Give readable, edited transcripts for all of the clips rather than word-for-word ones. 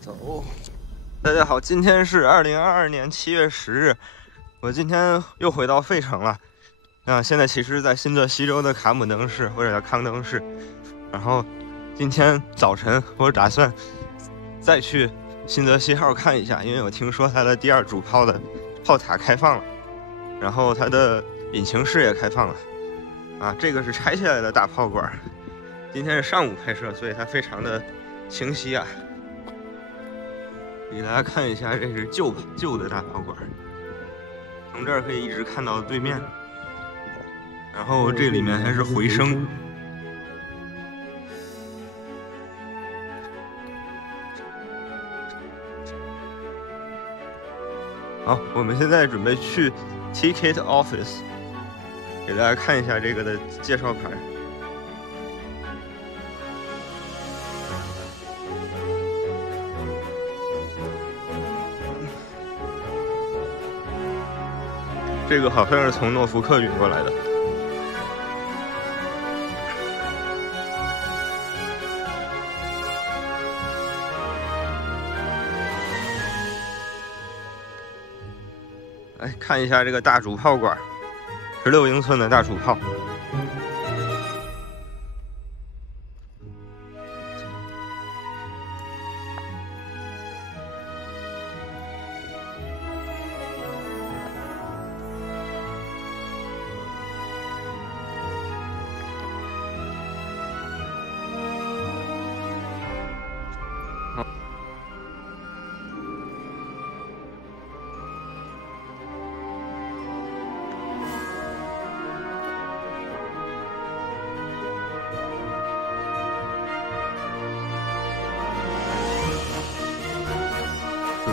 走，大家好，今天是2022年7月10日，我今天又回到费城了。现在其实在新泽西州的卡姆登市或者叫康登市。然后今天早晨我打算再去新泽西号看一下，因为我听说它的第二主炮的炮塔开放了，然后它的引擎室也开放了。这个是拆下来的大炮管，今天是上午拍摄，所以它非常的清晰啊。给大家看一下，这是旧的大炮管，从这儿可以一直看到对面，然后这里面还是回声。好，我们现在准备去 Ticket Office， 给大家看一下这个的介绍牌。这个好像是从诺福克运过来的。来看一下这个大主炮管，16英寸的大主炮。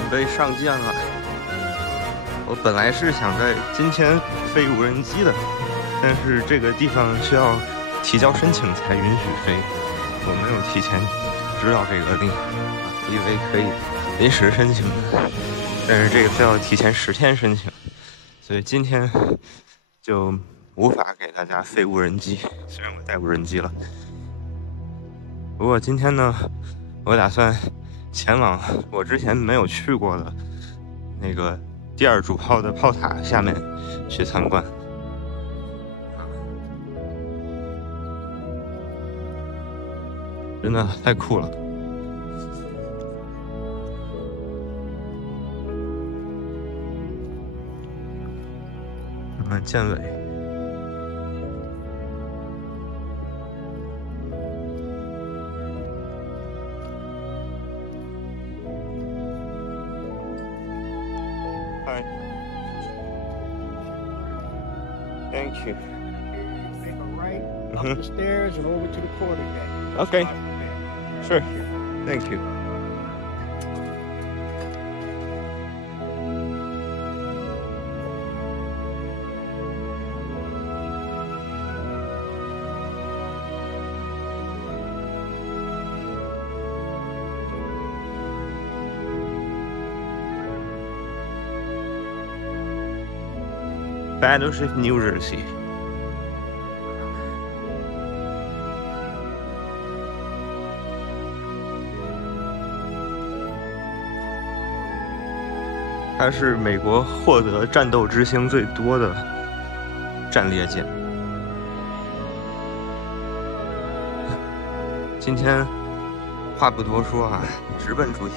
准备上舰了。我本来是想在今天飞无人机的，但是这个地方需要提交申请才允许飞，我没有提前知道这个令以为可以临时申请，但是这个需要提前10天申请，所以今天就无法给大家飞无人机，虽然我带无人机了。不过今天呢，我打算前往我之前没有去过的那个第二主炮的炮塔下面去参观。真的太酷了。看舰尾。Hi. Thank you. Make a right up the stairs and over to the quarterdeck. Okay. Sure. Thank you. Battleship New Jersey。它是美国获得战斗之星最多的战列舰。今天话不多说啊，直奔主题。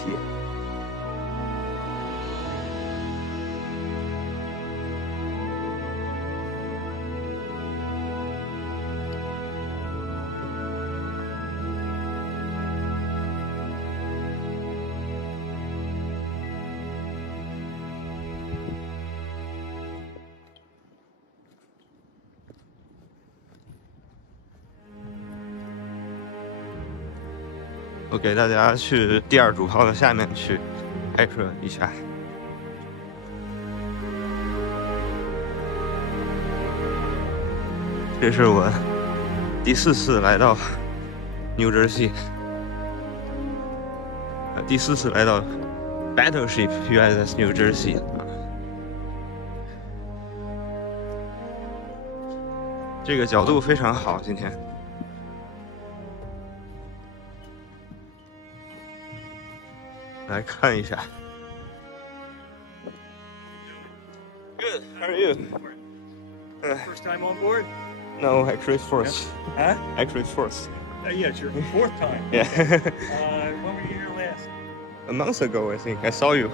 我给大家去第二主炮的下面去拍摄一下。这是我第4次来到 New Jersey， 第4次来到 Battleship USS New Jersey。这个角度非常好，今天。来看一下。Good. How are you? First time on board? No, actually it's fourth. Huh? Actually it's fourth. Yeah, it's your fourth time. Yeah. When were you here last? A month ago, I think. I saw you.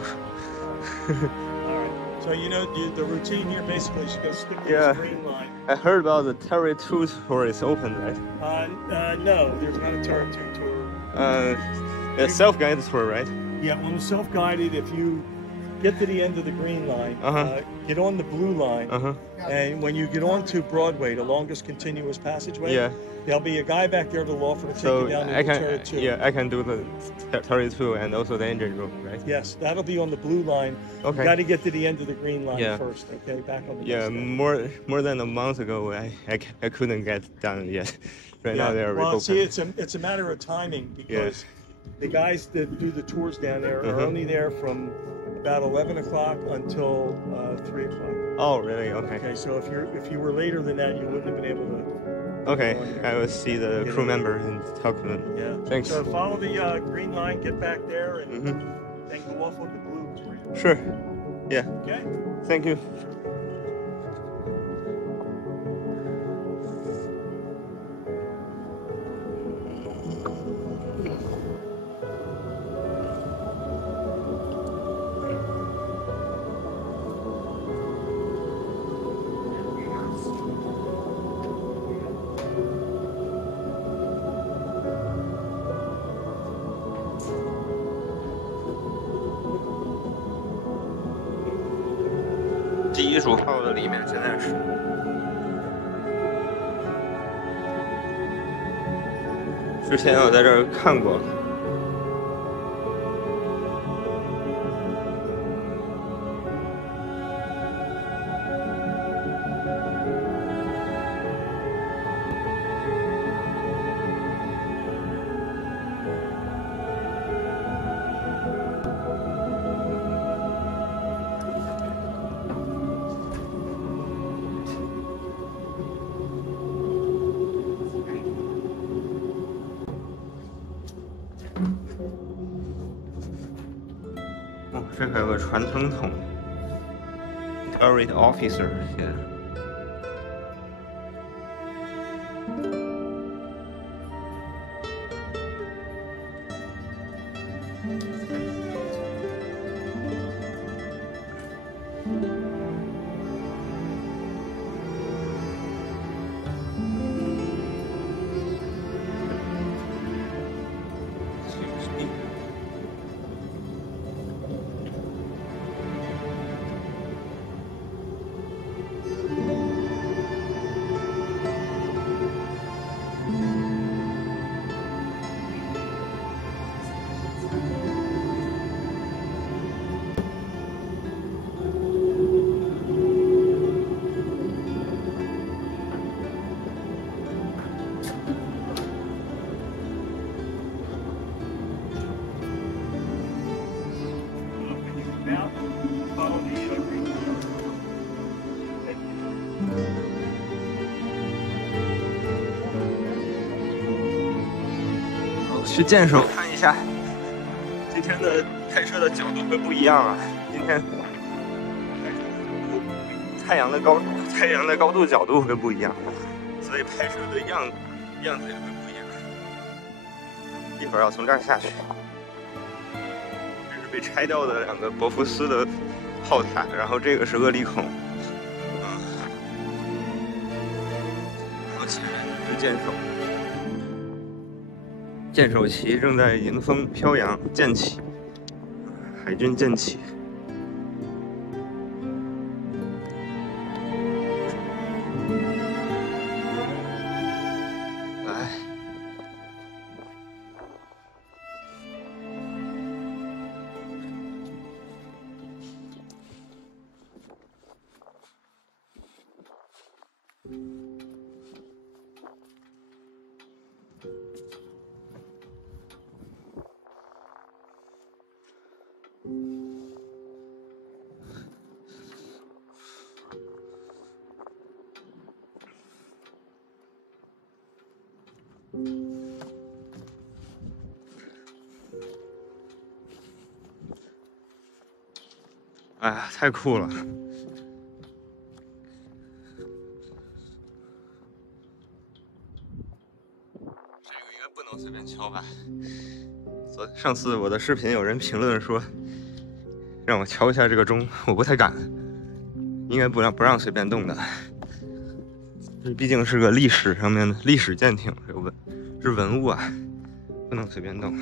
All right. So you know the routine here basically is you go stick to Yeah. this green line. I heard about the Terry 2 tour is open, right? No, there's not a turret 2 tour. A self-guided tour, right? Yeah, on the self-guided, if you get to the end of the green line, get on the blue line, and when you get onto Broadway, the longest continuous passageway, Yeah. there'll be a guy back there to the offer to take So you down to I the can, turret 2. yeah, I can do the Terry 2 and also the engine room, right? Yes, that'll be on the blue line. Okay. You got to get to the end of the green line Yeah. first, okay? Back on the Yeah, more than a month ago, I couldn't get done yet. Right now they're well, open. see, it's a matter of timing because the guys that do the tours down there are only there from about 11 o'clock until 3 o'clock. Oh, really? Okay. Okay, so if you were later than that, you wouldn't have been able to. Okay, I will see the crew member and talk to them. Yeah. Thanks. So follow the green line, get back there, and then go off on the blue tour. Sure. Yeah. Okay. Thank you. 第一主炮的里面现在是。之前我在这儿看过。哦，这还有个传声筒 ，Turret Officer 写的。去舰首看一下，今天的拍摄的角度会不一样啊！今天太阳的高度角度会不一样，所以拍摄的样子也会不一样。一会儿要从这儿下去，这是被拆掉的2个伯福斯的炮塔，然后这个是厄里孔，然后前面是舰首。舰首旗正在迎风飘扬，舰旗，海军舰旗。来，哎呀，太酷了！这个应该不能随便敲吧？上次我的视频有人评论说，让我敲一下这个钟，我不太敢，应该不让随便动的。这毕竟是个历史上面的历史舰艇，是文物啊，不能随便动。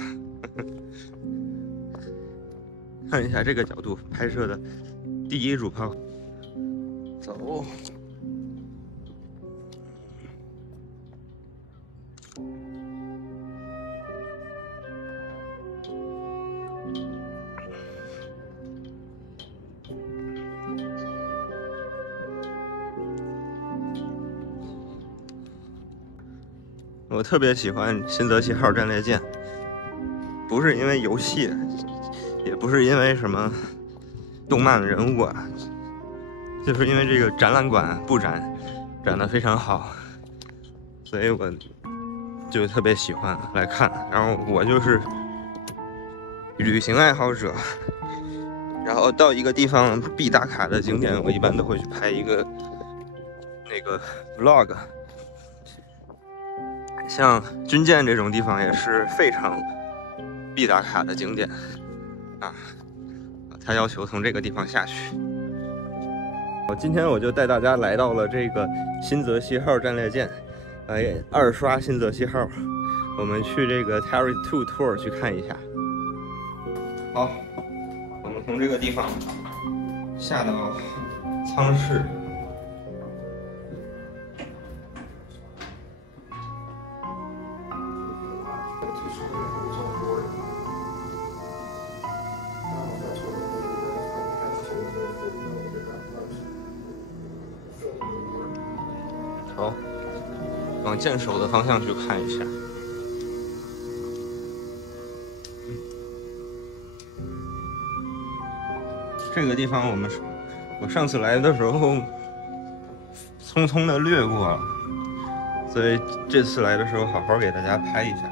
看一下这个角度拍摄的第一主炮，走。我特别喜欢新泽西号战列舰，不是因为游戏，也不是因为什么动漫人物啊，就是因为这个展览馆布展得非常好，所以我就特别喜欢来看。然后我就是旅行爱好者，然后到一个地方必打卡的景点，我一般都会去拍一个那个 vlog。像军舰这种地方也是非常必打卡的景点啊，他要求从这个地方下去。今天我就带大家来到了这个新泽西号战列舰，来二刷新泽西号。我们去这个 Terry 2 Tour 去看一下。好，我们从这个地方下到舱室。好，往舰首的方向去看一下。这个地方我上次来的时候匆匆的略过了，所以这次来的时候好好给大家拍一下。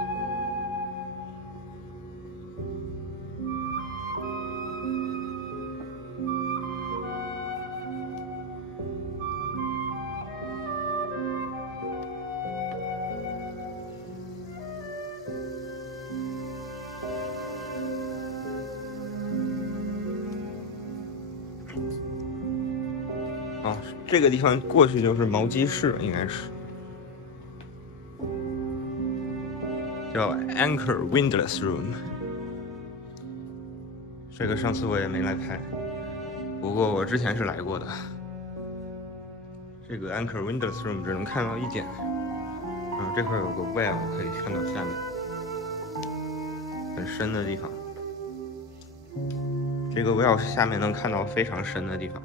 啊，这个地方过去就是毛机室，应该是叫 Anchor Windlass Room。这个上次我也没来拍，不过我之前是来过的。这个 Anchor Windlass Room 只能看到一点，这块有个 well 可以看到下面，很深的地方。这个 well 下面能看到非常深的地方。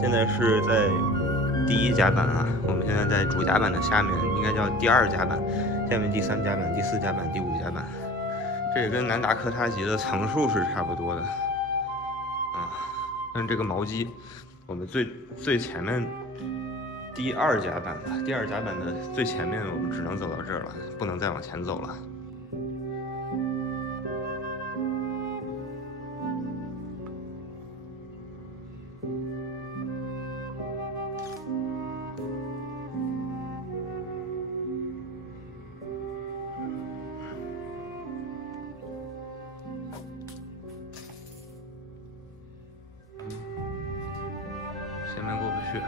现在是在第一甲板啊，我们现在在主甲板的下面，应该叫第二甲板，下面第三甲板、第四甲板、第五甲板。这也跟南达科他级的层数是差不多的啊。但这个毛机，我们最前面第二甲板吧，第二甲板的最前面，我们只能走到这儿了，不能再往前走了。前面过不去。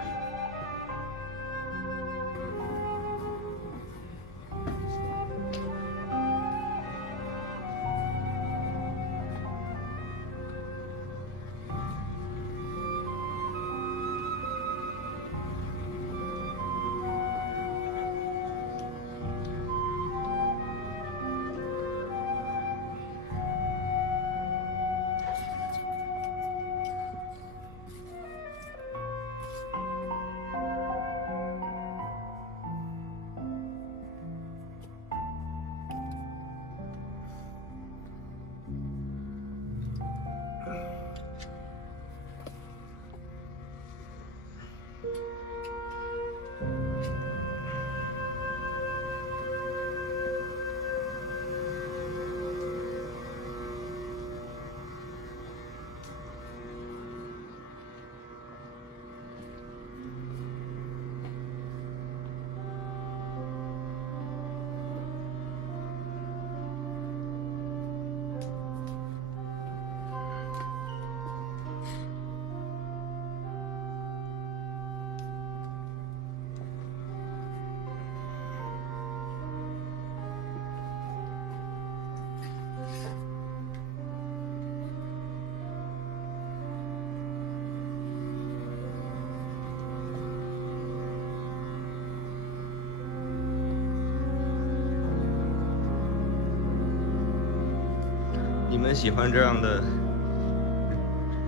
你们喜欢这样的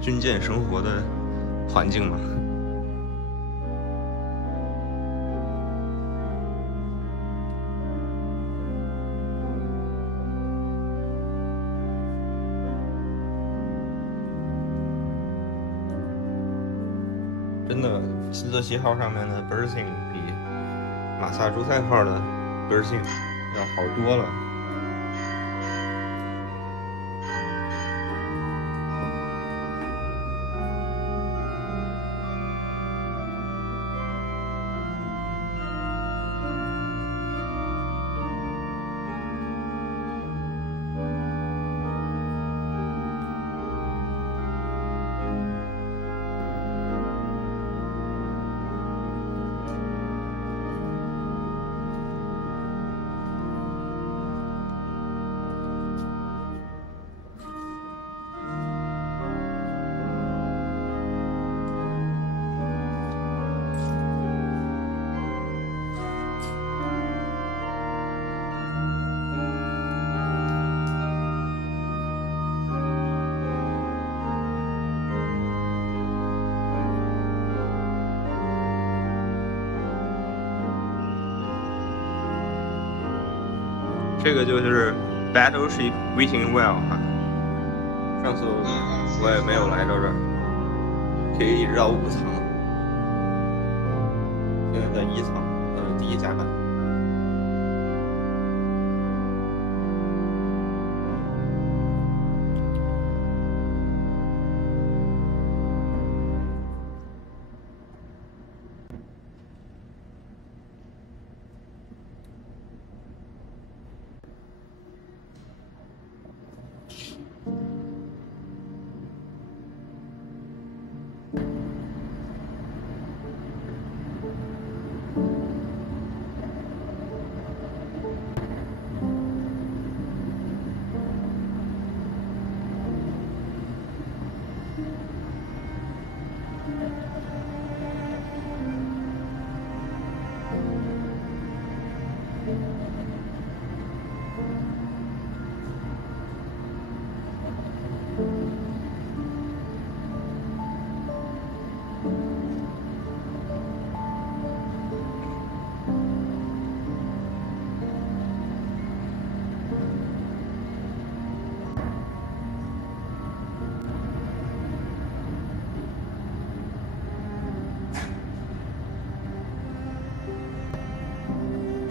军舰生活的环境吗？真的，新泽西号上面的 berthing 比马萨诸塞号的 berthing 要好多了。这个就是 Battleship Waiting Well 哈，上次我也没有来到这儿，可以绕5层，现在在1层，第1甲板。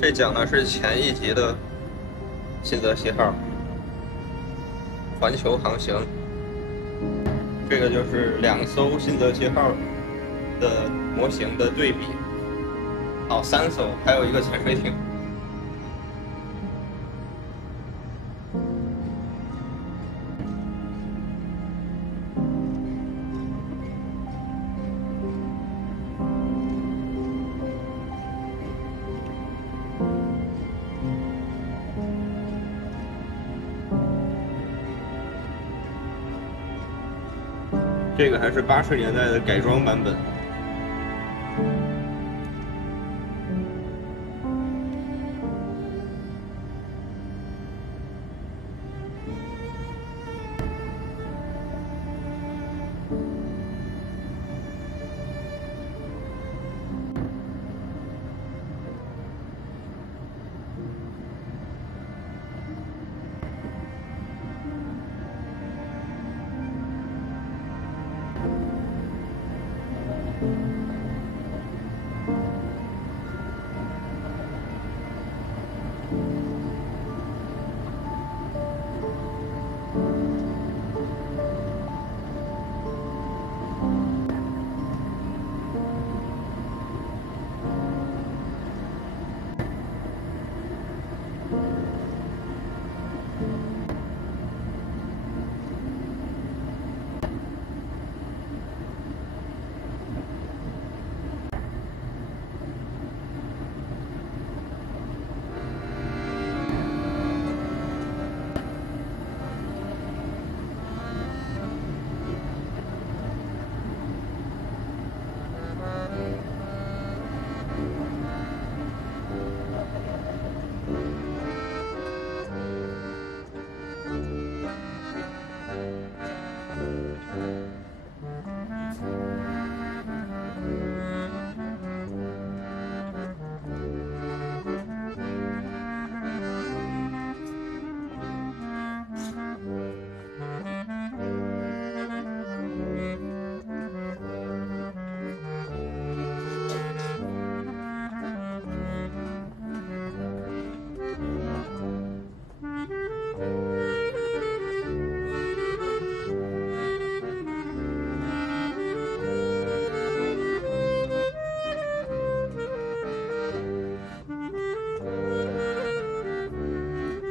这讲的是前一集的新泽西号环球航行，这个就是2艘新泽西号的模型的对比。好，3艘，还有一个潜水艇。这个还是80年代的改装版本。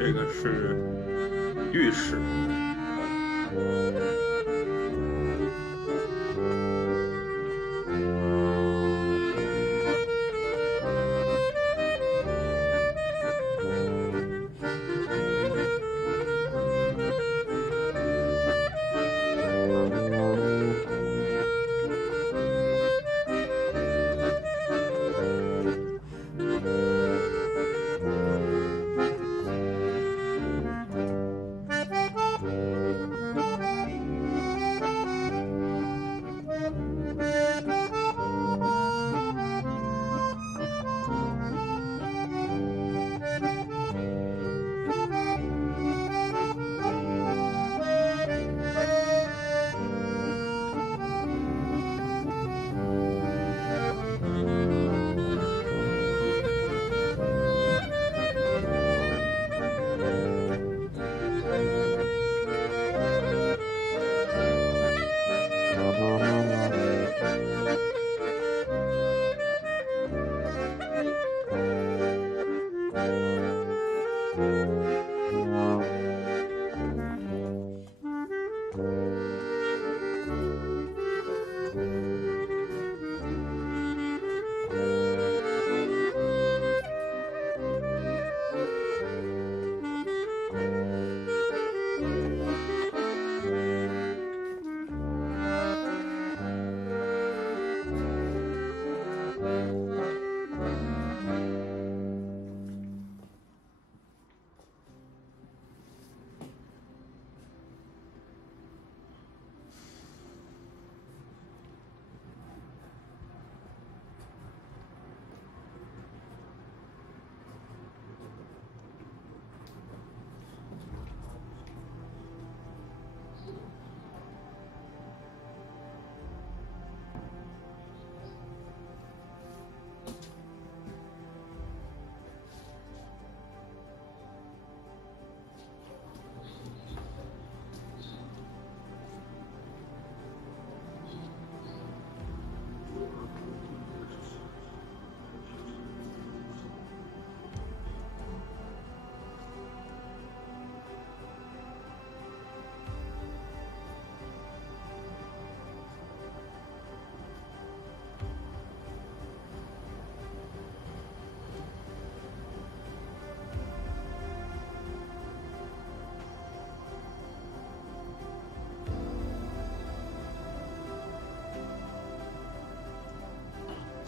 这个是浴室。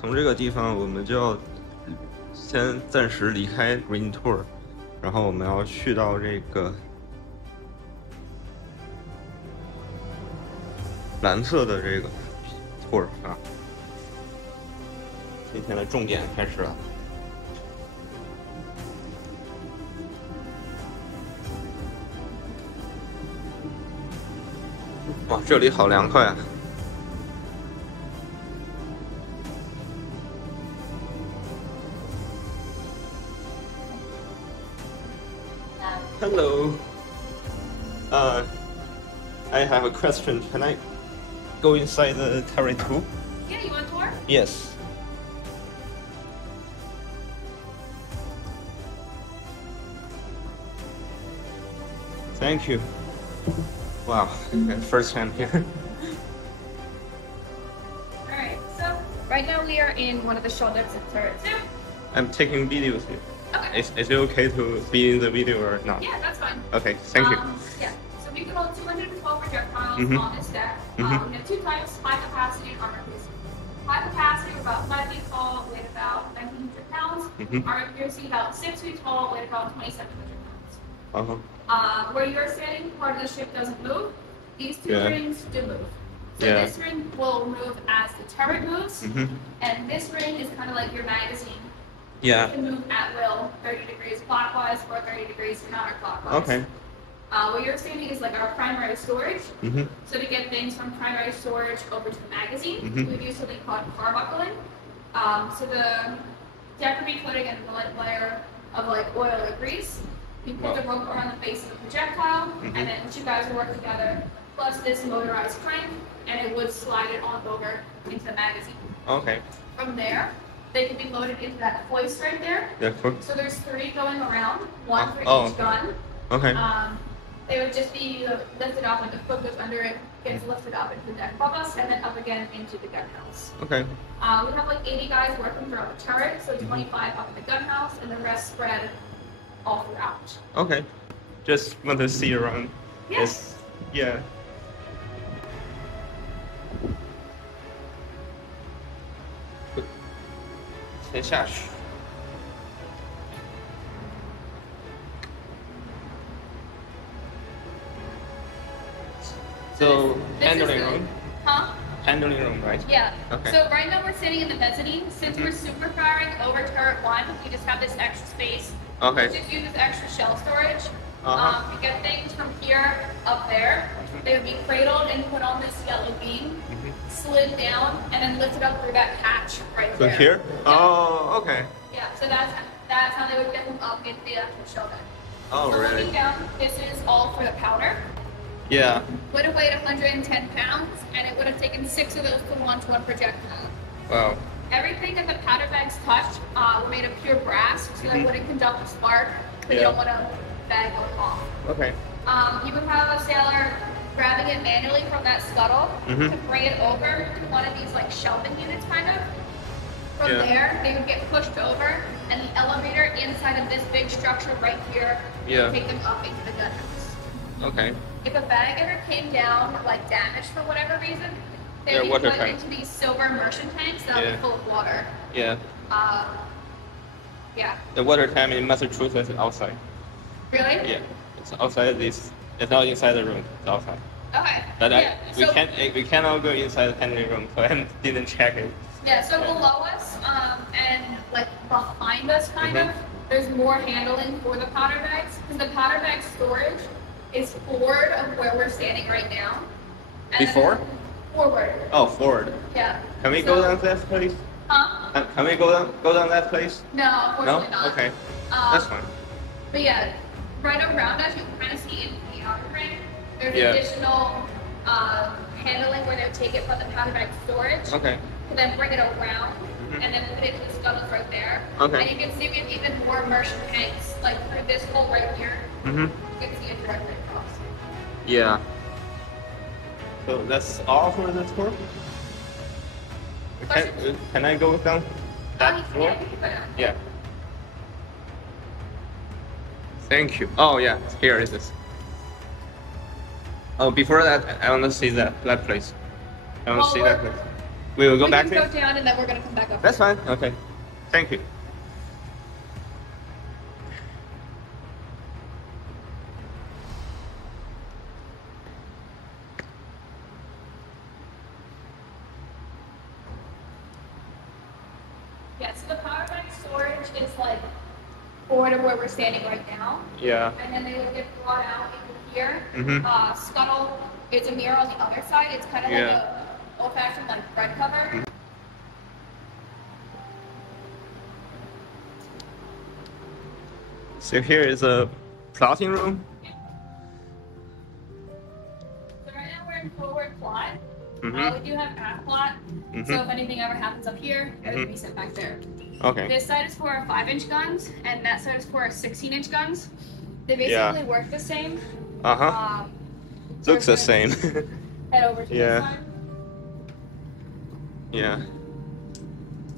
从这个地方，我们就要先暂时离开 Green Tour， 然后我们要去到这个蓝色的这个 tour 啊。今天的重点开始了。哇，这里好凉快啊！ Hello. I have a question. Can I go inside the turret too? Yeah, you want a tour? Yes. Thank you. Wow, first time here. Alright, so right now we are in one of the shell decks at Turret 2. I'm taking video with you. Okay. Is it okay to be in the video or not? Yeah, that's fine. Okay, thank you. Yeah, so we can hold 212 projectiles on this deck. We have two types, high capacity and armor piercing. High capacity, we're about 5 feet tall, weigh about 1,900 pounds. Armor piercing, about 6 feet tall, weigh about 2,700 pounds. Where you're standing, part of the ship doesn't move. These two rings do move. So this ring will move as the turret moves, and this ring is kind of like your magazine. Yeah. You can move at will, 30 degrees clockwise or 30 degrees counterclockwise. Okay. What you're standing is like our primary storage. So to get things from primary storage over to the magazine, we would use something called car buckling. So the deck would be coated in a layer of like oil or grease. You put the rope around the base of the projectile, and then two guys would work together, plus this motorized crank, and it would slide it on over into the magazine. Okay. From there, they can be loaded into that hoist right there. Yeah, cool. So there's 3 going around, 1 for each gun. Okay. They would just be lifted up, and the foot goes under it, gets lifted up into the deck above us, and then up again into the gun house. Okay. We have like 80 guys working throughout the turret, so 25 up in the gun house, and the rest spread all throughout. Okay. Just want to see around. Yes. Yeah. Let's下去. So handling room. Huh? Handling room, right? Yeah. Okay. So right now we're sitting in the mezzanine. Since we're super firing over turret 1, we just have this extra space. Okay. We just use this extra shell storage. Uh-huh. We get things from here up there. They would be cradled and put on this yellow beam, slid down, and then lifted up through that hatch right So there. here? Yeah. Oh, okay. Yeah. So that's how they would get them up into the actual shell gun. Oh, so really? looking down, this is all for the powder. Yeah. Would have weighed 110 pounds, and it would have taken 6 of those to launch 1 projectile. Wow. Everything that the powder bags touched were made of pure brass, so they wouldn't conduct a spark, but you don't want a bag going off. Okay. You would have a sailor grabbing it manually from that scuttle to bring it over to one of these like shelving units, kind of. From there, they would get pushed over, and the elevator inside of this big structure right here would take them up into the gun house. Okay. If a bag ever came down, like damaged for whatever reason, they would be put into these silver immersion tanks that would be full of water. Yeah. Yeah. The water tank in Massachusetts is outside. Really? Yeah. It's outside this. It's not inside the room. It's outside. Okay. But yeah. we cannot go inside the handling room, so I didn't check it. Yeah. So below us, and like behind us, kind of, there's more handling for the powder bags, because the powder bag storage is forward of where we're standing right now. And Before? Forward. Oh, forward. Yeah. Can we go down that place? Huh? Can we go down that place? No, unfortunately No? not. Okay. That's fine. But yeah, right around us, you can kind of see into the outer ring. There's additional handling where they would take it from the powder bag storage. Okay. To then bring it around and then put it into the scuttles right there. Okay. And you can see we have even more immersion tanks, like through this hole right here. You can see it directly across. Yeah. So that's all for the tour? Can I go down that floor? Yeah. Thank you. Oh yeah, here it is. Oh, before that, I want to see that place. I want to see that place. We will go back there? We can go down and then we're going to come back up. That's fine. Okay. Thank you. Yeah, so the power bank storage is like forward of where we're standing right now. Yeah. And then they would get brought out into here. Scuttle is a mirror on the other side. It's kind of like a old-fashioned like bread cover. So here is a plotting room. So right now we're in forward plot. We do have aft plot. So if anything ever happens up here, it would be sent back there. Okay. This side is for our 5-inch guns, and that side is for our 16-inch guns. They basically work the same. Looks the same. Head over to this side. Yeah.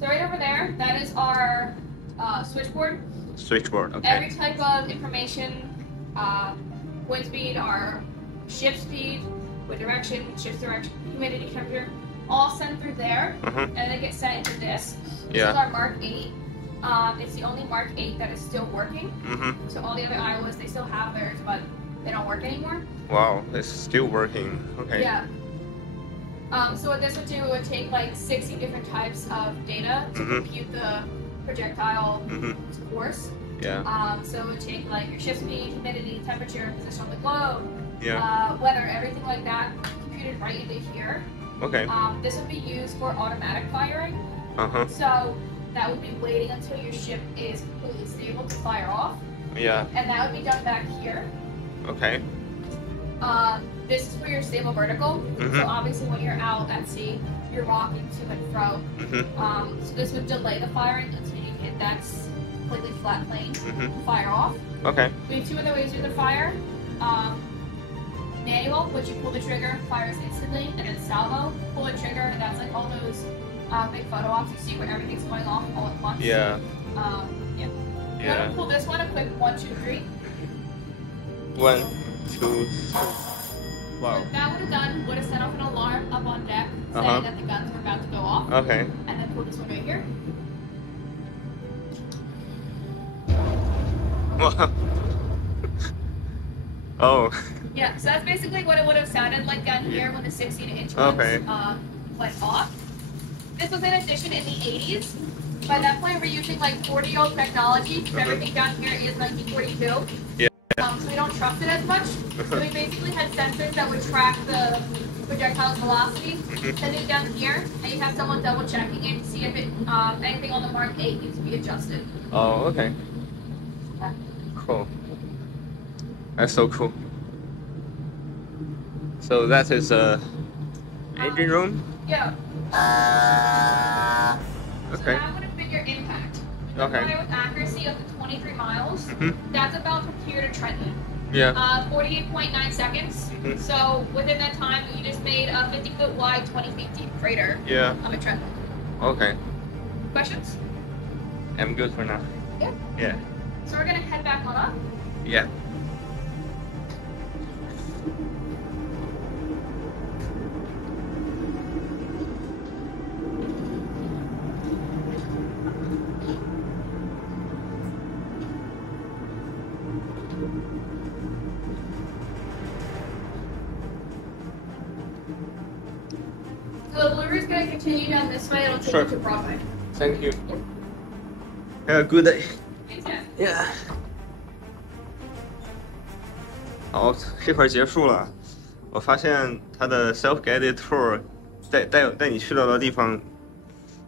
So right over there, that is our switchboard. Switchboard, okay. Every type of information, wind speed, our ship speed, wind direction, ship's direction, humidity, temperature, all sent through there, and then it gets sent into this. This is our Mark 8. It's the only Mark 8 that is still working. So all the other Iowas, they still have theirs, but they don't work anymore. Wow, it's still working. Okay. Yeah. So what this would do, it would take like 60 different types of data to compute the projectile course. Yeah. So it would take like your ship speed, humidity, temperature, position on the globe, Yeah. weather, everything like that, computed right into here. Okay. This would be used for automatic firing. Uh-huh. So that would be waiting until your ship is completely stable to fire off. Yeah. And that would be done back here. Okay. This is for your stable vertical. So obviously when you're out at sea, you're rocking to and fro. So this would delay the firing until you hit that completely flat plane. Fire off. Okay. We have two other ways to do the fire. Manual, which you pull the trigger, fires instantly, and then salvo, pull the trigger, and that's like all those big photo ops you see where everything's going off all at once. Yeah. Yeah. Yeah. I'm gonna pull this one a quick 1, 2, 3. 1, 2, 3. Wow. What that would have done would have set off an alarm up on deck saying that the guns were about to go off. Okay. And then pull this one right here. Wow. Oh. Yeah, so that's basically what it would have sounded like down here when the 16-inch ones went off. This was in addition in the 80s. By that point, we're using like 40-year-old technology because everything down here is 1942. Yeah. So we don't trust it as much. So we basically had sensors that would track the projectile's velocity, send it down here, and you have someone double checking it to see if it anything on the Mark 8 needs to be adjusted. Oh, okay. Cool. That's so cool. So that is a engine room? Yeah. Okay. So that would have been your impact. Okay. Fire with accuracy up to 23 miles. That's about from here to Trenton. Yeah. 48.9 seconds. So within that time, you just made a 50-foot wide, 20 feet deep crater. Yeah. On a Trenton. Okay. Questions? I'm good for now. Yeah. Yeah. So we're gonna head back on up. Yeah. So the Blue Route's gonna continue down this way. It'll take you to Broadway. Thank you. Have a good day. Thanks, Jen. Yeah. 好，这块结束了。我发现它的 self-guided tour 带你去到的地方，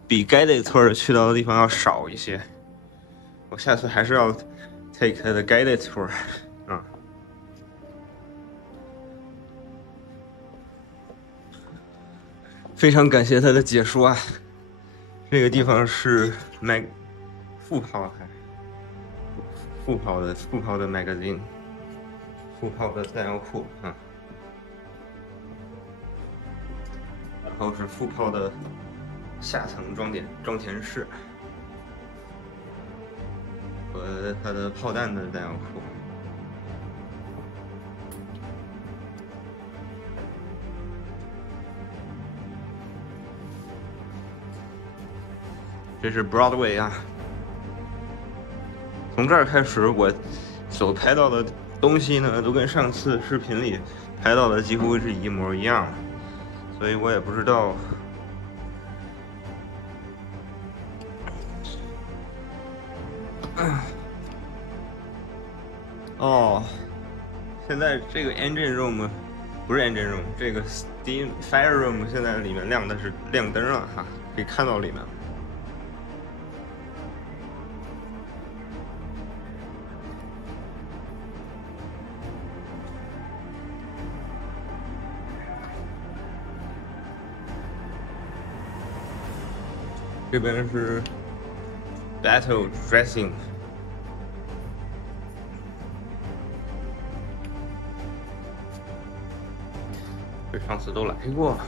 比 guided tour 去到的地方要少一些。我下次还是要 take the guided tour 啊。非常感谢他的解说啊！这个地方是副炮的 magazine， 副炮的弹药库啊，然后是副炮的下层装填室和它的炮弹的弹药库。这是 Broadway 啊，从这儿开始，我所拍到的东西呢，都跟上次视频里拍到的几乎是一模一样，所以我也不知道。哦，现在这个 engine room 不是 engine room， 这个 steam fire room 现在里面亮的是亮灯了哈，可以看到里面。这边是 battle dressing， 这上次都来过。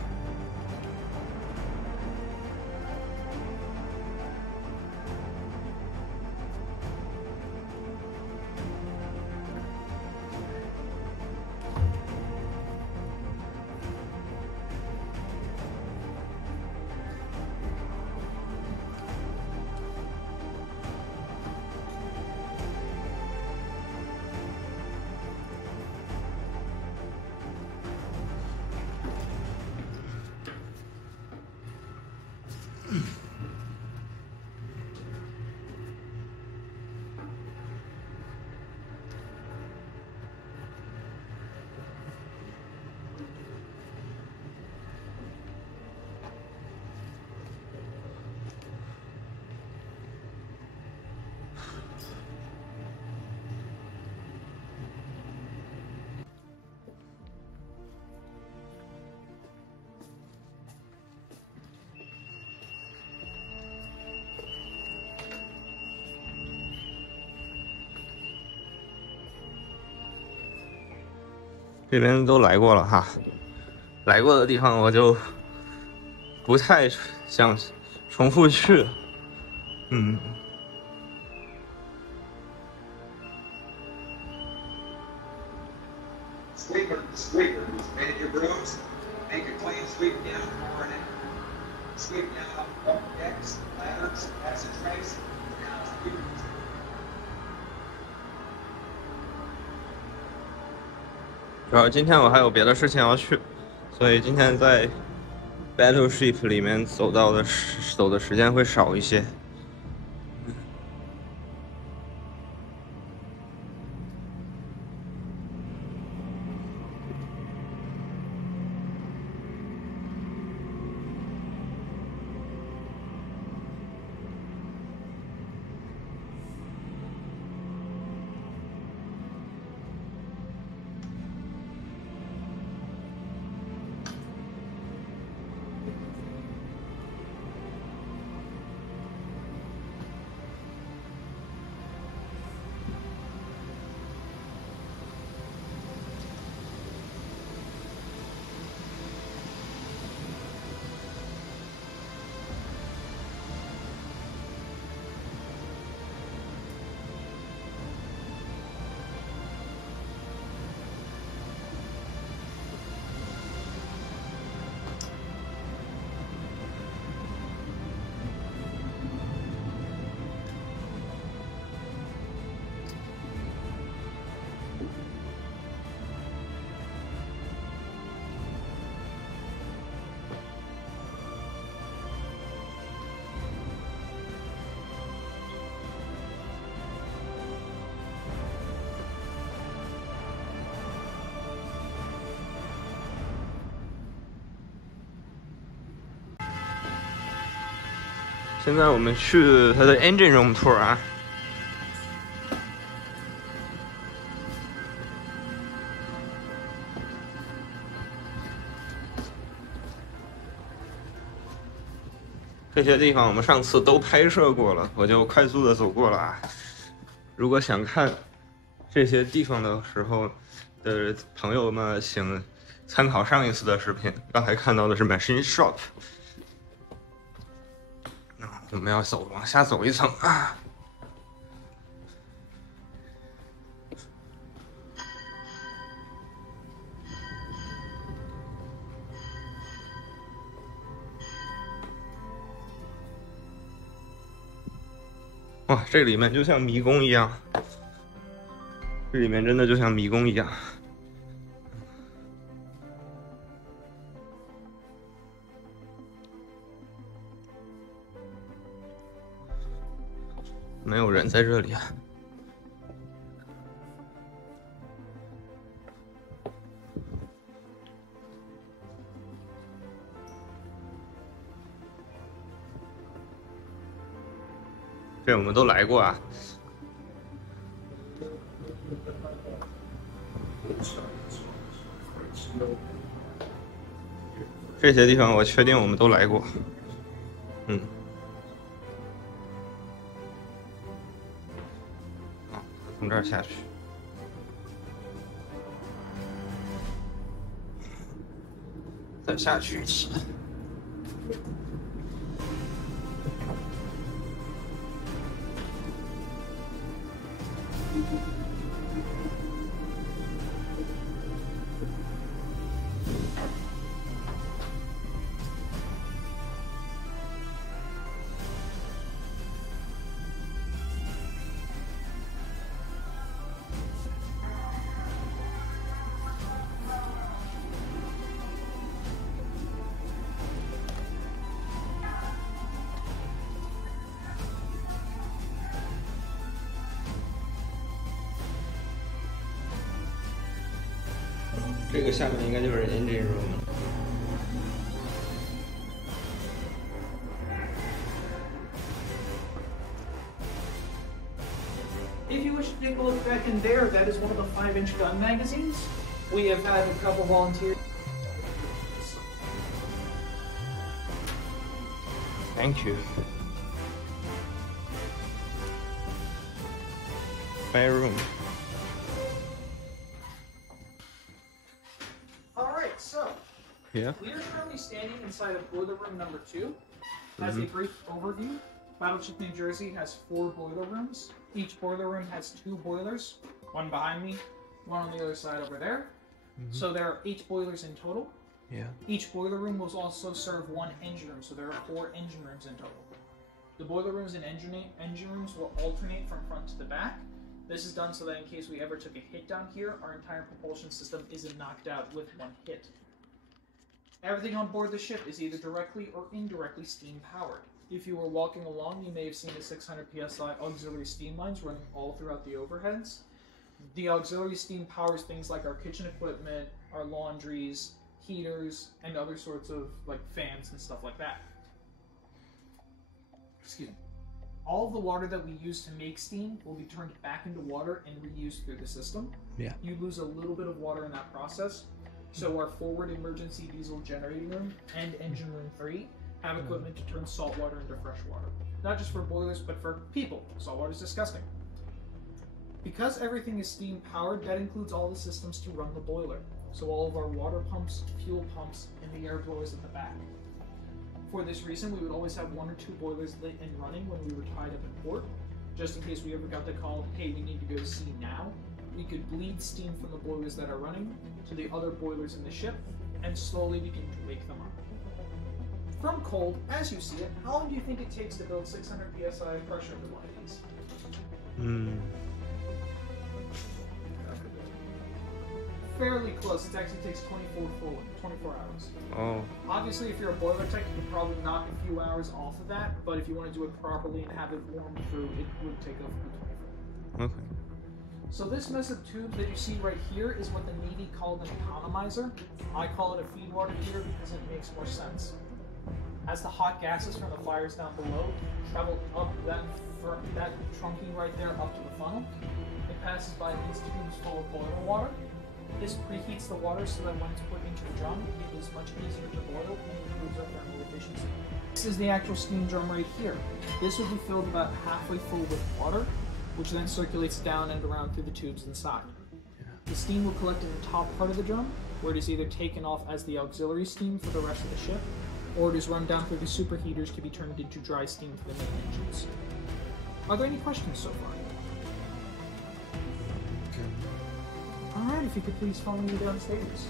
这边都来过了哈，来过的地方我就不太想重复去。Sweepers, make your brooms, make a clean sweep down morning. Sweep down all decks, ladders, passageways, now sweepers. 主要今天我还有别的事情要去，所以今天在 Battleship 里面走的时间会少一些。现在我们去它的 engine room tour 啊。这些地方我们上次都拍摄过了，我就快速的走过了啊。如果想看这些地方的时候的朋友们，请参考上一次的视频。刚才看到的是 machine shop。我们要往下走一层啊！哇，这里面就像迷宫一样，这里面真的就像迷宫一样。没有人在这里啊。这我们都来过啊。这些地方我确定我们都来过。从这儿下去，再下去一起。这个下面应该就是 engine room。If you wish to take a look back in there, that is one of the 5-inch gun magazines. We have had a couple volunteers. Thank you. My room. Yeah. We are currently standing inside of boiler room number 2. As a brief overview, Battleship New Jersey has 4 boiler rooms. Each boiler room has 2 boilers, one behind me, one on the other side over there. So there are 8 boilers in total. Yeah. Each boiler room will also serve 1 engine room, so there are 4 engine rooms in total. The boiler rooms and engine rooms will alternate from front to the back. This is done so that in case we ever took a hit down here, our entire propulsion system isn't knocked out with 1 hit. Everything on board the ship is either directly or indirectly steam powered. If you were walking along, you may have seen the 600 psi auxiliary steam lines running all throughout the overheads. The auxiliary steam powers things like our kitchen equipment, our laundries, heaters, and other sorts of like fans and stuff like that. Excuse me. All of the water that we use to make steam will be turned back into water and reused through the system. Yeah. You lose a little bit of water in that process. So our forward emergency diesel generating room and engine room 3 have equipment to turn salt water into fresh water. Not just for boilers, but for people. Salt water is disgusting. Because everything is steam powered, that includes all the systems to run the boiler. So all of our water pumps, fuel pumps, and the air blowers at the back. For this reason, we would always have 1 or 2 boilers lit and running when we were tied up in port, just in case we ever got the call, hey, we need to go to sea now. We could bleed steam from the boilers that are running to the other boilers in the ship, and slowly begin to wake them up. From cold, as you see it, how long do you think it takes to build 600 psi pressure with one of these? Fairly close. It actually takes 24 hours. Oh. Obviously, if you're a boiler tech, you can probably knock a few hours off of that, but if you want to do it properly and have it warm through, it would take up to 24. Okay. So this mess of tubes that you see right here is what the Navy called an economizer. I call it a feed water heater because it makes more sense. As the hot gases from the fires down below travel up that trunking right there up to the funnel, it passes by these tubes full of boiler water. This preheats the water so that when it's put into the drum, it is much easier to boil and improves our thermal efficiency. This is the actual steam drum right here. This will be filled about halfway full with water, which then circulates down and around through the tubes inside. The steam will collect in the top part of the drum, where it is either taken off as the auxiliary steam for the rest of the ship, or it is run down through the superheaters to be turned into dry steam for the main engines. Are there any questions so far? Alright, if you could please follow me downstairs.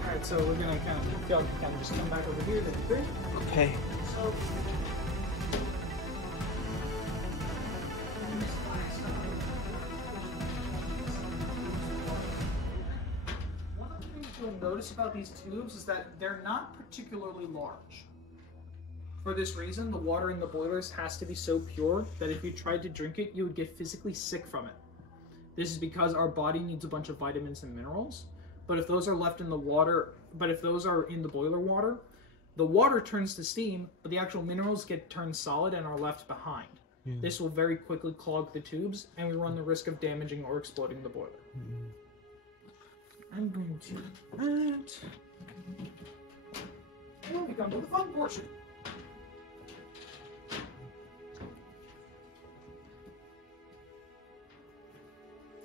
Alright, so we're gonna kind of just come back over here, that'd be great. Okay. So, notice about these tubes is that they're not particularly large. For this reason, the water in the boilers has to be so pure that if you tried to drink it, you would get physically sick from it. This is because our body needs a bunch of vitamins and minerals, but if those are left in the water, if those are in the boiler the water turns to steam, but the actual minerals get turned solid and are left behind. This will very quickly clog the tubes, and we run the risk of damaging or exploding the boiler. I'm going to that. And we come to the fun portion.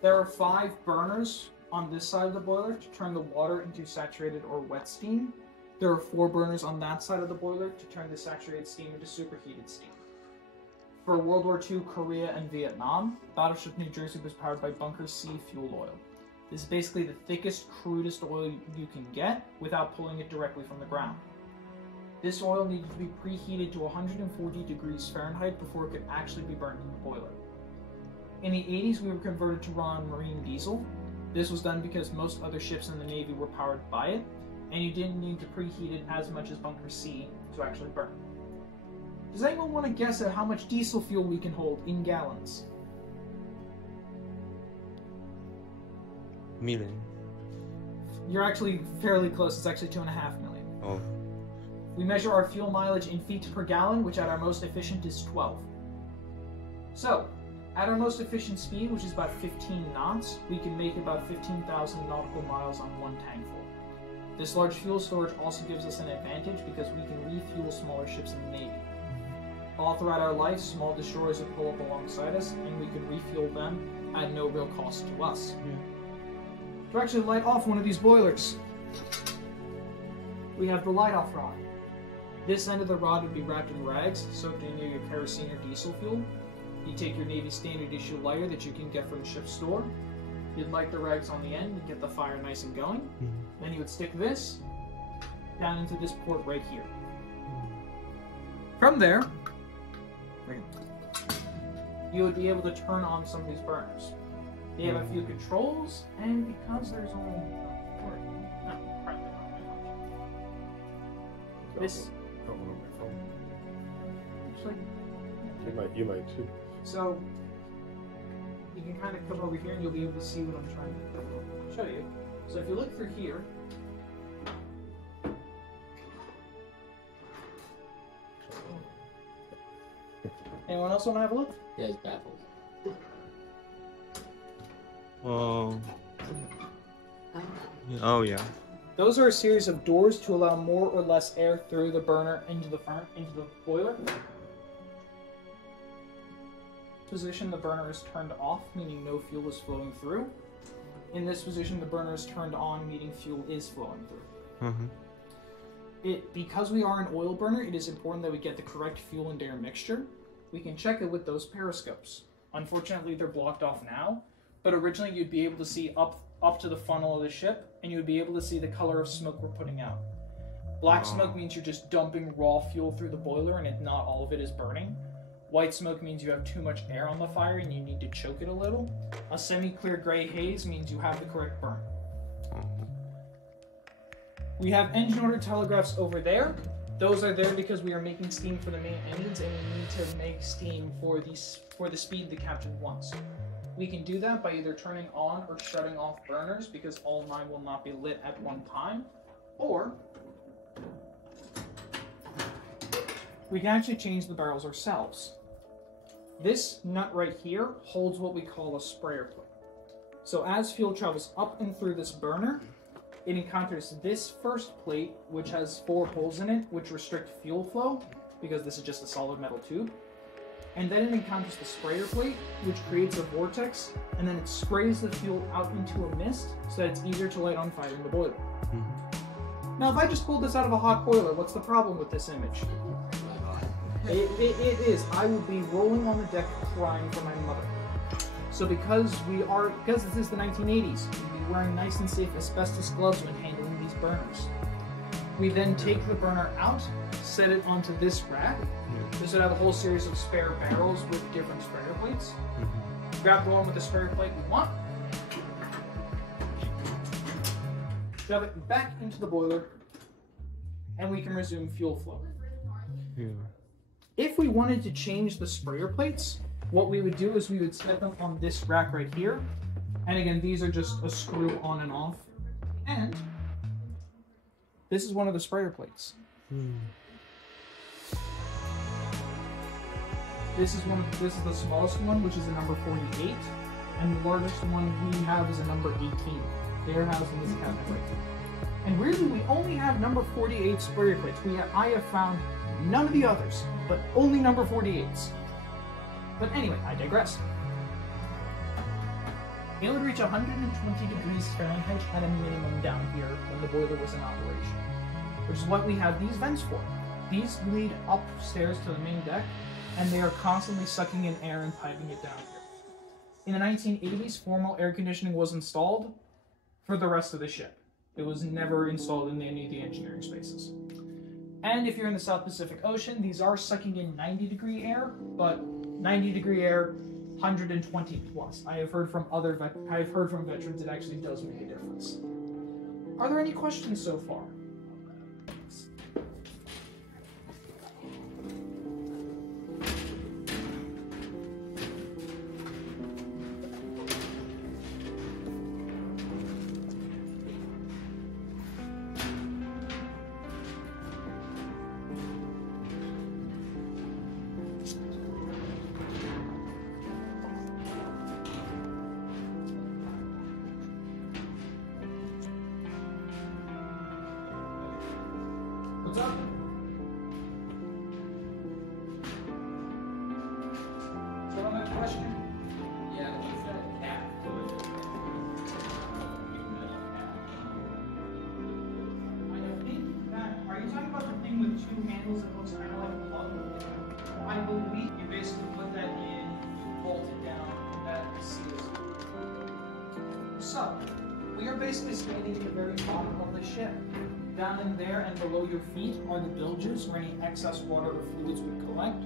There are 5 burners on this side of the boiler to turn the water into saturated or wet steam. There are 4 burners on that side of the boiler to turn the saturated steam into superheated steam. For World War II, Korea, and Vietnam, Battleship New Jersey was powered by Bunker C fuel oil. This is basically the thickest, crudest oil you can get without pulling it directly from the ground. This oil needed to be preheated to 140 degrees Fahrenheit before it could actually be burned in the boiler. In the 80s, we were converted to run on marine diesel. This was done because most other ships in the Navy were powered by it, and you didn't need to preheat it as much as Bunker C to actually burn. Does anyone want to guess at how much diesel fuel we can hold in gallons? Million. You're actually fairly close. It's actually 2.5 million. Oh. We measure our fuel mileage in feet per gallon, which at our most efficient is 12. So, At our most efficient speed, which is about 15 knots, we can make about 15,000 nautical miles on one tank full. This large fuel storage also gives us an advantage because we can refuel smaller ships in the Navy. All throughout our life, small destroyers would pull up alongside us, and we could refuel them at no real cost to us. To actually light off one of these boilers, we have the light-off rod. This end of the rod would be wrapped in rags, soaked in either kerosene or diesel fuel. You take your Navy standard issue lighter that you can get from the ship's store. You'd light the rags on the end to get the fire nice and going. Then you would stick this down into this port right here. From there, you would be able to turn on some of these burners. They have a few controls, and because there's only this. You might too. So you can kind of come over here, and you'll be able to see what I'm trying to show you. So if you look through here. Anyone else want to have a look? Yeah, he's baffled. Oh yeah. Those are a series of doors to allow more or less air through the burner into the boiler. Position, the burner is turned off, meaning no fuel is flowing through. In this position, the burner is turned on, meaning fuel is flowing through. Because we are an oil burner, it is important that we get the correct fuel and air mixture. We can check it with those periscopes. Unfortunately, they're blocked off now, but originally you'd be able to see up to the funnel of the ship, and you would be able to see the color of smoke we're putting out. Black smoke means you're just dumping raw fuel through the boiler, and not all of it is burning. White smoke means you have too much air on the fire and you need to choke it a little. A semi-clear gray haze means you have the correct burn. We have engine order telegraphs over there. Those are there because we are making steam for the main engines, and we need to make steam for the speed the captain wants. We can do that by either turning on or shutting off burners because all 9 will not be lit at one time, or we can actually change the barrels ourselves. This nut right here holds what we call a sprayer plate. So as fuel travels up and through this burner, it encounters this first plate, which has 4 holes in it, which restrict fuel flow, because this is just a solid metal tube. And then it encounters the sprayer plate, which creates a vortex, and then it sprays the fuel out into a mist, so that it's easier to light on fire in the boiler. Now, if I just pulled this out of a hot boiler, what's the problem with this image? It is. I would be rolling on the deck crying for my mother. So because this is the 1980s, we'd be wearing nice and safe asbestos gloves when handling these burners. We then take the burner out, set it onto this rack. This would have a whole series of spare barrels with different sprayer plates. Grab the one with the sprayer plate we want. Shove it back into the boiler, and we can resume fuel flow. If we wanted to change the sprayer plates, what we would do is we would set them on this rack right here. And again, these are just a screw on and off. And this is one of the sprayer plates. This is the smallest one, which is a number 48, and the largest one we have is a number 18. They are housed in this cabinet right here. And really, we only have number 48 sprayer plates. I have found none of the others, but only number 48s. But anyway, I digress. It would reach 120 degrees Fahrenheit at a minimum down here when the boiler was in operation, which is what we have these vents for. These lead upstairs to the main deck, and they are constantly sucking in air and piping it down here. In the 1980s, formal air conditioning was installed for the rest of the ship. It was never installed in any of the engineering spaces. And if you're in the South Pacific Ocean, these are sucking in 90-degree air, but 90-degree air, 120 plus. I have heard from veterans it actually does make a difference. Are there any questions so far? What's up? So on that question? Yeah, what's that cap? I think that, are you talking about the thing with two handles that looks kind of like a plug? I believe you basically put that in, you bolt it down, and that seals it. So, we are basically standing at the very bottom of the ship. Down in there and below your feet are the bilges where any excess water or fluids would collect.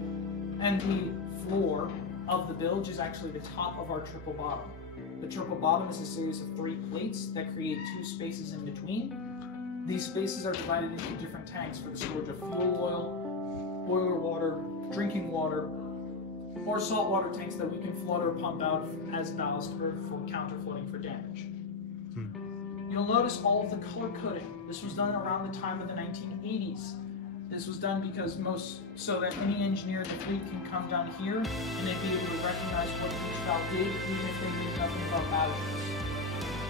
And the floor of the bilge is actually the top of our triple bottom. The triple bottom is a series of 3 plates that create 2 spaces in between. These spaces are divided into different tanks for the storage of fuel oil, boiler water, drinking water, or saltwater tanks that we can flood or pump out as ballast or for counter-flooding for damage. You'll notice all of the color coding. This was done around the time of the 1980s. This was done because so that any engineer in the fleet can come down here and they'd be able to recognize what each valve did, even if they knew nothing about battleships.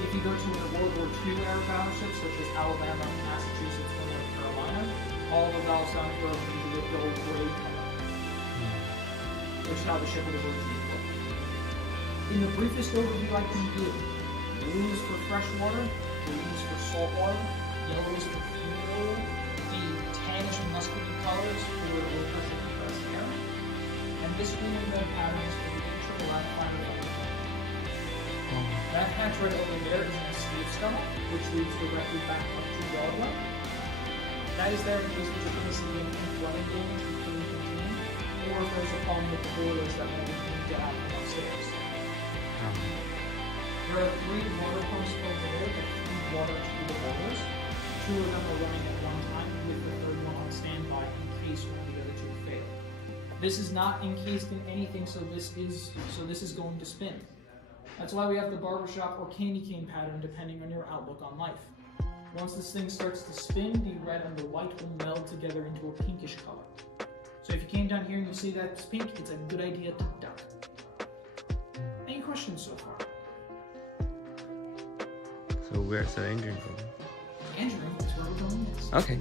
If you go to a World War II era battleship, such as Alabama, Massachusetts, or North Carolina, all the valves down here are painted with the old gray color, which is how the ship would have originally looked. In the briefest overview I can give, blue is for fresh water, green is for salt water, yellow is for fuel oil, the tannish mustardy colors for the overship compressed air, and this green and red pattern is for the intra-galactic fiber. That hatch right over there is an escape scuttle, which leads directly back up to Broadway. That is there in case there's a pretty significant flooding damage we couldn't contain, or if there's a problem with the boilers that we can get out from upstairs. There are 3 water pumps over there that feed water to the boilers. 2 of them are running at one time, with the 3rd one on standby in case one of the other 2 fail. This is not encased in anything, so this is going to spin. That's why we have the barbershop or candy cane pattern depending on your outlook on life. Once this thing starts to spin, the red and the white will meld together into a pinkish color. So if you came down here and you see that it's pink, it's a good idea to duck. Any questions so far? So where's the engine room? The engine room is where we're going next. Okay.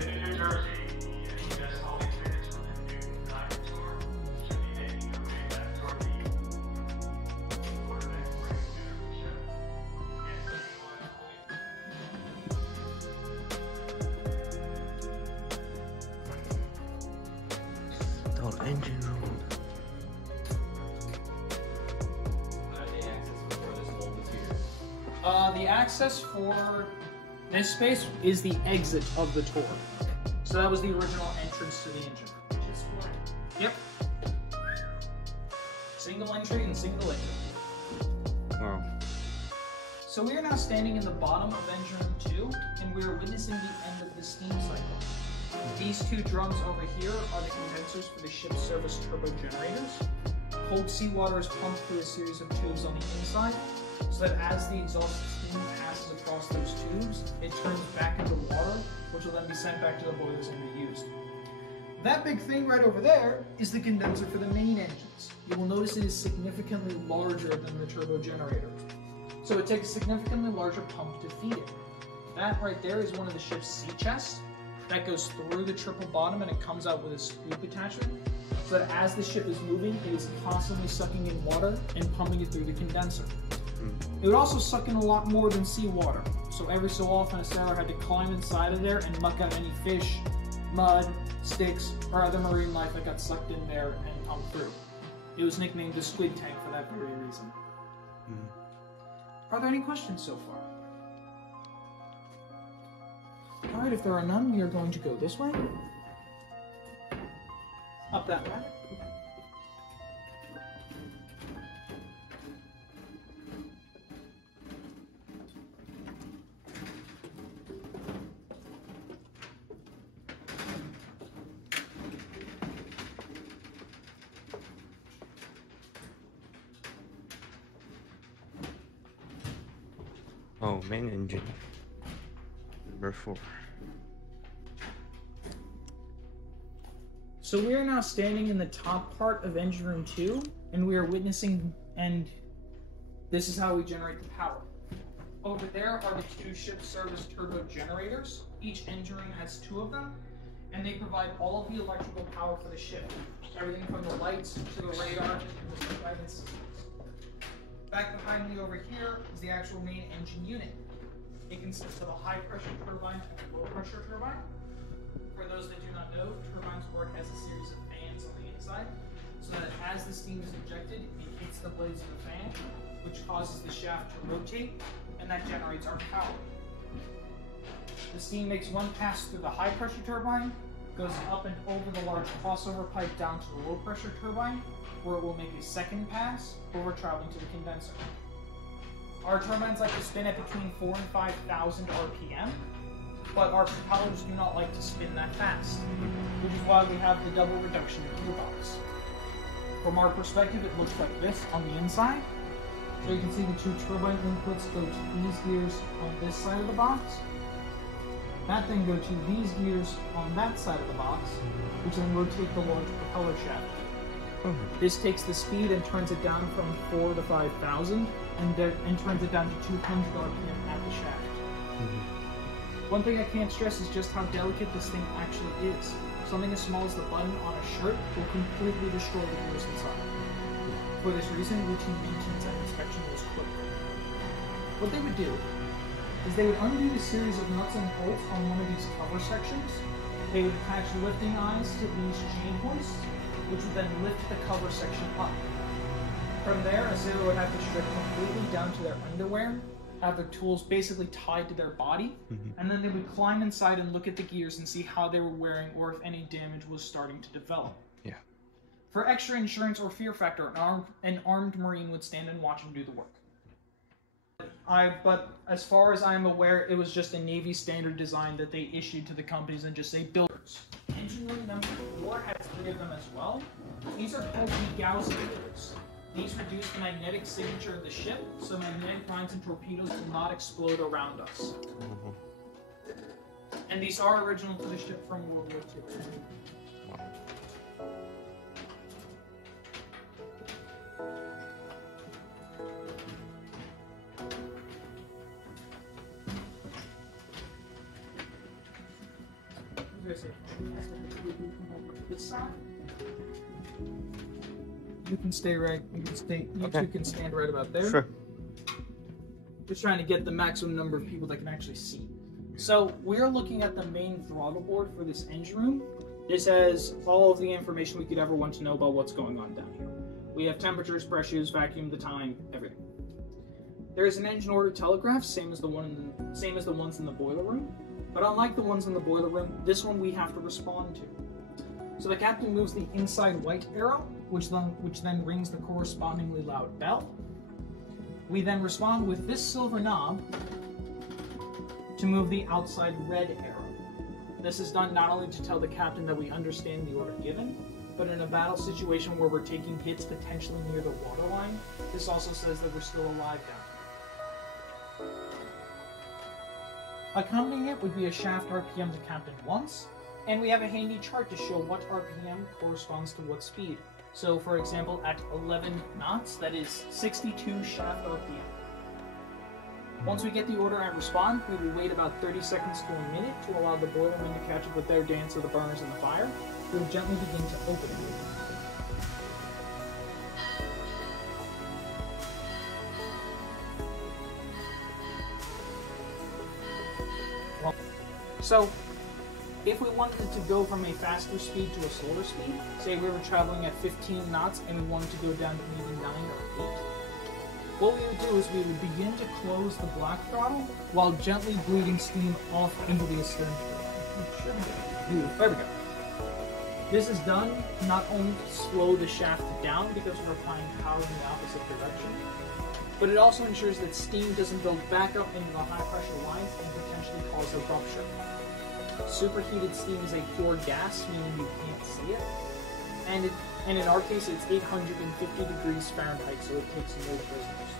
In New Jersey, the USS only tickets for the new design tour should be making their way back toward the quarterback break to the ship.到了 engine room. The access for this space is the exit of the tour. So that was the original entrance to the engine room. Just one. Yep. Single entry and single exit. Wow. So we are now standing in the bottom of engine room 2, and we are witnessing the end of the steam cycle. These 2 drums over here are the condensers for the ship's service turbo generators. Cold seawater is pumped through a series of tubes on the inside, so that as the exhaust steam passes across those tubes, it turns back into water, which will then be sent back to the boilers and reused. That big thing right over there is the condenser for the main engines. You will notice it is significantly larger than the turbo generator. So it takes a significantly larger pump to feed it. That right there is one of the ship's sea chests. That goes through the triple bottom and it comes out with a scoop attachment, so that as the ship is moving, it is constantly sucking in water and pumping it through the condenser. It would also suck in a lot more than seawater, so every so often a sailor had to climb inside of there and muck out any fish, mud, sticks, or other marine life that got sucked in there and pumped through. It was nicknamed the squid tank for that very reason. Are there any questions so far? Alright, if there are none, we are going to go this way. Up that way. Oh, main engine. Number 4. So we are now standing in the top part of engine room 2, and we are witnessing, and this is how we generate the power. Over there are the two ship service turbo generators. Each engine room has 2 of them, and they provide all of the electrical power for the ship. Everything from the lights to the radar to the guidance systems. Back behind me over here is the actual main engine unit. It consists of a high pressure turbine and a low pressure turbine. For those that do not know, turbines work as a series of fans on the inside, so that as the steam is injected, it hits the blades of the fan, which causes the shaft to rotate, and that generates our power. The steam makes one pass through the high pressure turbine, goes up and over the large crossover pipe down to the low pressure turbine, where it will make a second pass over traveling to the condenser. Our turbines like to spin at between 4,000 and 5,000 RPM, but our propellers do not like to spin that fast, which is why we have the double reduction gearbox. From our perspective, it looks like this on the inside. So you can see the 2 turbine inputs go to these gears on this side of the box. That then go to these gears on that side of the box, which then rotate the large propeller shaft. This takes the speed and turns it down from 4,000 to 5,000 and turns it down to 200 RPM at the shaft. One thing I can't stress is just how delicate this thing actually is. Something as small as the button on a shirt will completely destroy the gears inside. For this reason, routine maintenance and inspection was quick. What they would do is they would undo a series of nuts and bolts on one of these cover sections. They would attach lifting eyes to these chain hoists, which would then lift the cover section up. From there, a sailor would have to strip completely down to their underwear, have their tools basically tied to their body, and then they would climb inside and look at the gears and see how they were wearing or if any damage was starting to develop. Yeah. For extra insurance or fear factor, an armed Marine would stand and watch him do the work. But as far as I'm aware, it was just a Navy standard design that they issued to the companies and just say builders. Engine room number 4 has 3 of them as well. These are called degaussing gears. These reduce the magnetic signature of the ship, so magnetic lines and torpedoes will not explode around us. And these are original to the ship from World War II. This side. You can stay right. You can stay. You two can stand right about there. Sure. Just trying to get the maximum number of people that can actually see. So we're looking at the main throttle board for this engine room. This has all of the information we could ever want to know about what's going on down here. We have temperatures, pressures, vacuum, the time, everything. There is an engine order telegraph, same as the ones in the boiler room. But unlike the ones in the boiler room, this one we have to respond to. So the captain moves the inside white arrow, which then rings the correspondingly loud bell. We then respond with this silver knob to move the outside red arrow. This is done not only to tell the captain that we understand the order given, but in a battle situation where we're taking hits potentially near the waterline, this also says that we're still alive down here. Accompanying it would be a shaft RPM the captain wants, and we have a handy chart to show what RPM corresponds to what speed. So, for example, at 11 knots, that is 62 shaft RPM. Once we get the order and respond, we will wait about 30 seconds to a minute to allow the boilermen to catch up with their dance of the burners and the fire. We will gently begin to open it. So, if we wanted to go from a faster speed to a slower speed, say we were traveling at 15 knots and we wanted to go down to maybe 9 or 8, what we would do is we would begin to close the black throttle while gently bleeding steam off into the astern. There we go. This is done not only to slow the shaft down because we're applying power in the opposite direction, but it also ensures that steam doesn't build back up into the high pressure lines and potentially cause a rupture. Superheated steam is a pure gas, meaning you can't see it, and in our case it's 850 degrees Fahrenheit, so it takes no prisoners.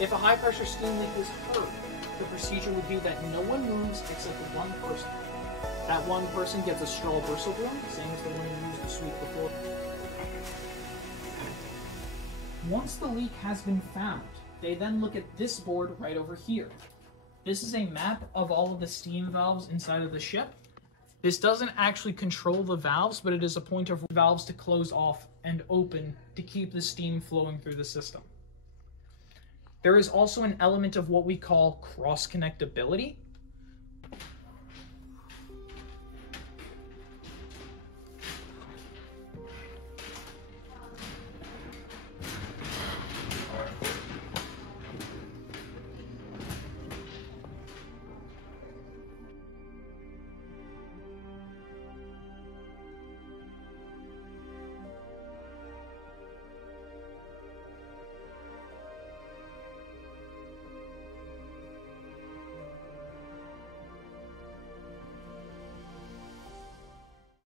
If a high pressure steam leak is heard, the procedure would be that no one moves except one person. That one person gets a straw bristle broom, same as the one you used to sweep before. Once the leak has been found, They then look at this board right over here. This is a map of all of the steam valves inside of the ship. This doesn't actually control the valves, but it is a pointer for valves to close off and open to keep the steam flowing through the system. There is also an element of what we call cross-connectability.